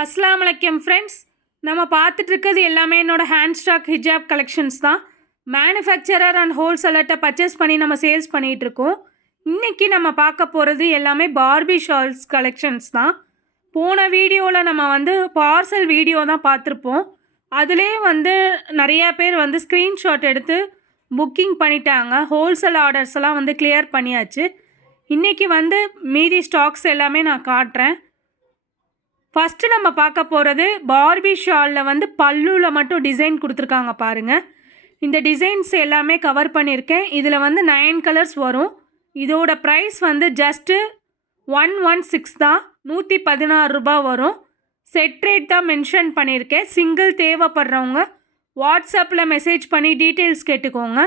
அஸ்ஸலாமு அலைக்கும் ஃப்ரெண்ட்ஸ். நம்ம பார்த்துட்டு இருக்கிறது எல்லாமே என்னோட ஹேண்ட் ஸ்டாக் ஹிஜாப் கலெக்ஷன்ஸ் தான். மேனுஃபேக்சரர் அண்ட் ஹோல்சேலர்கிட்ட பர்ச்சேஸ் பண்ணி நம்ம சேல்ஸ் பண்ணிகிட்ருக்கோம். இன்றைக்கி நம்ம பார்க்க போகிறது எல்லாமே பார்பி ஷால்ஸ் கலெக்ஷன்ஸ் தான். போன வீடியோவில் நம்ம பார்சல் வீடியோ தான் பார்த்துருப்போம். அதிலே நிறையா பேர் ஸ்க்ரீன்ஷாட் எடுத்து புக்கிங் பண்ணிட்டாங்க. ஹோல்சேல் ஆர்டர்ஸ் எல்லாம் கிளியர் பண்ணியாச்சு. இன்றைக்கி மீதி ஸ்டாக்ஸ் எல்லாமே நான் காட்டுறேன். ஃபஸ்ட்டு நம்ம பார்க்க போகிறது பார்பி ஷாலில் பல்லுவில் மட்டும் டிசைன் கொடுத்துருக்காங்க பாருங்கள். இந்த டிசைன்ஸ் எல்லாமே கவர் பண்ணியிருக்கேன். இதில் 9 கலர்ஸ் வரும். இதோட ப்ரைஸ் ஜஸ்ட்டு 116 தான், 116 ரூபா வரும். செட் ரேட் தான் மென்ஷன் பண்ணியிருக்கேன். சிங்கிள் தேவைப்படுறவங்க வாட்ஸ்அப்பில் மெசேஜ் பண்ணி டீட்டெயில்ஸ் கேட்டுக்கோங்க.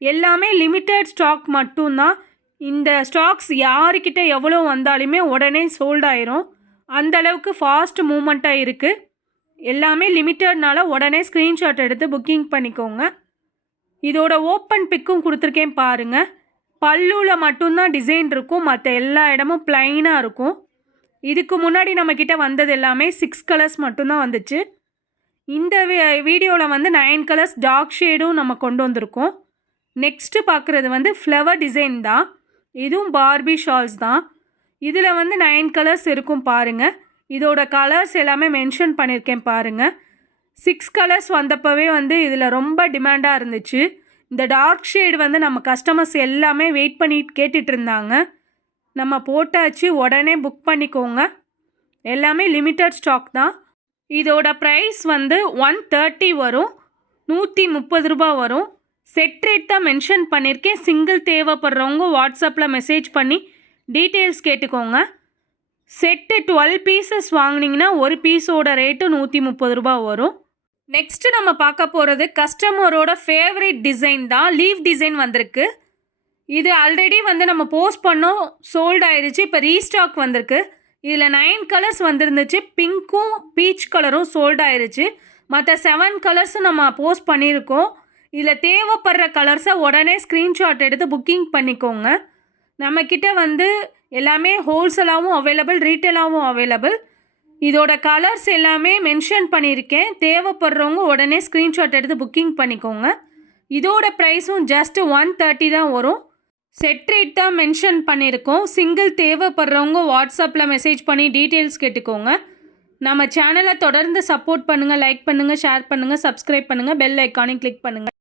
எல்லாமே லிமிட்டட் ஸ்டாக் மட்டும்தான். இந்த ஸ்டாக்ஸ் யாருக்கிட்ட எவ்வளோ வந்தாலுமே உடனே சோல்ட் ஆயிரும். அந்தளவுக்கு ஃபாஸ்ட் மூமெண்ட்டாக இருக்குது. எல்லாமே லிமிட்டட்னால உடனே ஸ்க்ரீன்ஷாட் எடுத்து புக்கிங் பண்ணிக்கோங்க. இதோட ஓப்பன் பிக்கும் கொடுத்துருக்கேன் பாருங்கள். பல்லுவில் மட்டும்தான் டிசைன் இருக்கும், மற்ற எல்லா இடமும் ப்ளைனாக இருக்கும். இதுக்கு முன்னாடி நம்மக்கிட்ட வந்தது எல்லாமே 6 கலர்ஸ் மட்டும்தான் வந்துச்சு. இந்த வீடியோவில் 9 கலர்ஸ் டார்க் ஷேடும் நம்ம கொண்டு வந்திருக்கோம். நெக்ஸ்ட்டு பார்க்குறது ஃப்ளவர் டிசைன் தான். இதுவும் பார்பி ஷால்ஸ் தான். இதில் 9 கலர்ஸ் இருக்கும் பாருங்கள். இதோட கலர்ஸ் எல்லாமே மென்ஷன் பண்ணியிருக்கேன் பாருங்கள். 6 கலர்ஸ் வந்தப்பவே இதில் ரொம்ப டிமாண்டாக இருந்துச்சு. இந்த டார்க் ஷேடு நம்ம கஸ்டமர்ஸ் எல்லாமே வெயிட் பண்ணி கேட்டுட்டு இருந்தாங்க. நம்ம போட்டாச்சு, உடனே புக் பண்ணிக்கோங்க. எல்லாமே லிமிட்டட் ஸ்டாக் தான். இதோட ப்ரைஸ் 130 வரும், 130 ரூபா வரும். செட் ரேட் தான் மென்ஷன் பண்ணியிருக்கேன். சிங்கிள் தேவைப்படுறவங்க வாட்ஸ்அப்பில் மெசேஜ் பண்ணி டீட்டெயில்ஸ் கேட்டுக்கோங்க. செட்டு 12 பீசஸ் வாங்கினீங்கன்னா ஒரு பீஸோட ரேட்டு 130 ரூபா வரும். நெக்ஸ்ட்டு நம்ம பார்க்க போகிறது கஸ்டமரோட ஃபேவரட் டிசைன் தான். லீஃப் டிசைன் வந்திருக்கு. இது ஆல்ரெடி நம்ம போஸ்ட் பண்ணோம், சோல்ட் ஆயிடுச்சு. இப்போ ரீஸ்டாக் வந்திருக்கு. இதில் 9 கலர்ஸ் வந்துருந்துச்சு. பிங்க்கும் பீச் கலரும் சோல்ட் ஆயிடுச்சு. மற்ற 7 கலர்ஸும் நம்ம போஸ்ட் பண்ணியிருக்கோம். இதில் தேவைப்படுற கலர்ஸை உடனே ஸ்க்ரீன்ஷாட் எடுத்து புக்கிங் பண்ணிக்கோங்க. நம்மக்கிட்ட எல்லாமே ஹோல்சேலாகவும் அவைலபிள், ரீட்டெயிலாகவும் அவைலபிள். இதோட கலர்ஸ் எல்லாமே மென்ஷன் பண்ணியிருக்கேன். தேவைப்படுறவங்க உடனே ஸ்க்ரீன்ஷாட் எடுத்து புக்கிங் பண்ணிக்கோங்க. இதோட ப்ரைஸும் ஜஸ்ட்டு 130 தான் வரும். செட் ரேட் தான் மென்ஷன் பண்ணியிருக்கோம். சிங்கிள் தேவைப்படுறவங்க வாட்ஸ்அப்பில் மெசேஜ் பண்ணி டீட்டெயில்ஸ் கேட்டுக்கோங்க. நம்ம சேனலை தொடர்ந்து சப்போர்ட் பண்ணுங்கள், லைக் பண்ணுங்கள், ஷேர் பண்ணுங்கள், சப்ஸ்கிரைப் பண்ணுங்கள், பெல் ஐக்கானையும் கிளிக் பண்ணுங்கள்.